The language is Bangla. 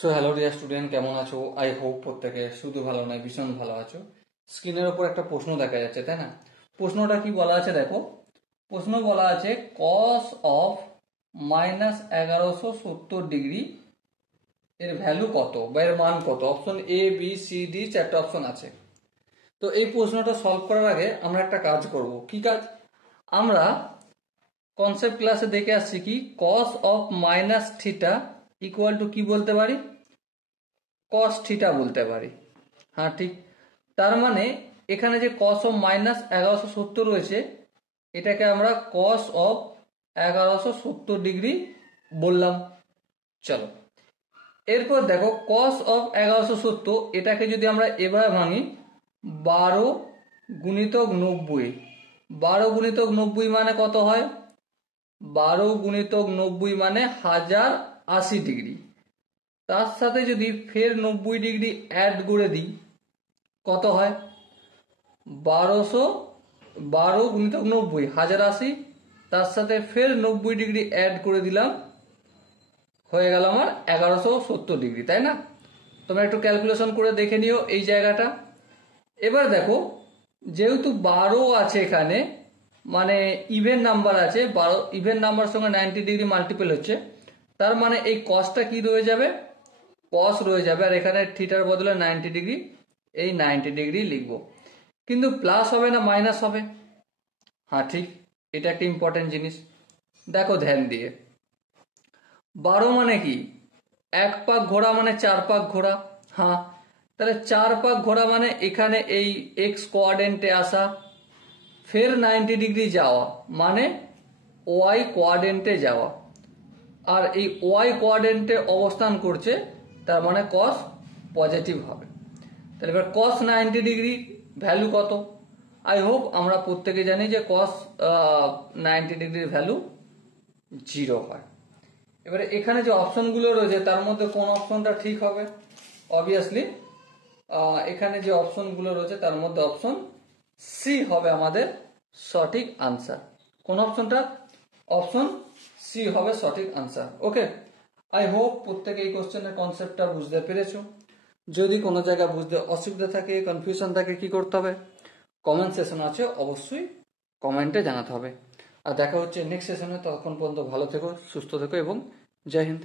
সো হ্যালো ডিয়ার স্টুডেন্ট, কেমন আছো? আই হোপ প্রত্যেকে শুধু ভালো নয়, ভীষণ ভালো আছো। স্ক্রিনের ওপর একটা প্রশ্ন দেখা যাচ্ছে, তাই না? প্রশ্নটা কি বলা আছে দেখো। প্রশ্ন বলা আছে কস অফ -1170 ডিগ্রি এর ভ্যালু কত বা এর মান কত। Option A, B, C, D, চারটে অপশন আছে। তো এই প্রশ্নটা সলভ করার আগে আমরা একটা কাজ করব। কি কাজ? আমরা কনসেপ্ট ক্লাসে দেখে আসছি কি cos of minus theta equal to কি বলতে পারি? কস থিটা বলতে পারি। হ্যাঁ, ঠিক। তার মানে এখানে যে কস অফ -1170 রয়েছে, এটাকে আমরা কস অফ 1170 ডিগ্রি বললাম। চলো, এরপর দেখো কস অফ 1170 এটাকে যদি আমরা এভাবে ভাঙি, 12 গুণিতক 90। 12 গুণিতক 90 মানে কত হয়? 12 গুণিতক 90 মানে 1080 ডিগ্রি। তার সাথে যদি ফের 90 ডিগ্রি অ্যাড করে দিই, কত হয়? 12 গুণিতক 90 1080, তার সাথে ফের 90 ডিগ্রি অ্যাড করে দিলাম, হয়ে গেল আমার 1170 ডিগ্রি, তাই না? তোমরা একটু ক্যালকুলেশন করে দেখে নিও এই জায়গাটা। এবার দেখো, যেহেতু 12 আছে এখানে, মানে ইভেন নাম্বার আছে, 12 ইভেন নাম্বার সঙ্গে 90 ডিগ্রি মাল্টিপল হচ্ছে, তার মানে এই কসটা কি রয়ে যাবে? কস রয়ে যাবে। আর এখানে থিটার বদলে 90 ডিগ্রি, এই 90 ডিগ্রি লিখবো। কিন্তু প্লাস হবে না মাইনাস হবে? হ্যাঁ, ঠিক। এটা একটা ইম্পর্টেন্ট জিনিস। দেখো ধ্যান দিয়ে, 12 মানে কি? 1 পাক ঘোরা মানে 4 পাক ঘোরা। হ্যাঁ, তাহলে 4 পাক ঘোরা মানে এখানে এই এক্স কোয়াড্রেন্টে আসা, ফের 90 ডিগ্রি যাওয়া মানে ওয়াই কোয়াড্রেন্টে যাওয়া। আর এই ওয়াই কোয়াড্রেন্টে অবস্থান করছে, তার মানে কস পজিটিভ হবে। তাহলে এবার কস 90 ডিগ্রি ভ্যালু কত? আই হোপ আমরা প্রত্যেকে জানি যে কস 90 ডিগ্রির ভ্যালু 0 হয়। এবারে এখানে যে অপশনগুলো রয়েছে তার মধ্যে কোন অপশনটা ঠিক হবে? অবভিয়াসলি এখানে যে অপশনগুলো রয়েছে তার মধ্যে অপশন সি হবে আমাদের সঠিক আনসার। কোন অপশনটা? অপশন সি হবে সঠিক আনসার। ওকে, আই হোপ প্রত্যেকে এই কোশ্চেনের কনসেপ্টটা বুঝতে পেরেছো। যদি কোনো জায়গায় বুঝতে অসুবিধা থাকে, কনফিউশন থাকে, কি করতে হবে? কমেন্ট সেশন আছে, অবশ্যই কমেন্টে জানাতে হবে। আর দেখা হচ্ছে নেক্সট সেশনে। ততক্ষণ পর্যন্ত ভালো থেকো, সুস্থ থেকো এবং জয় হিন্দ।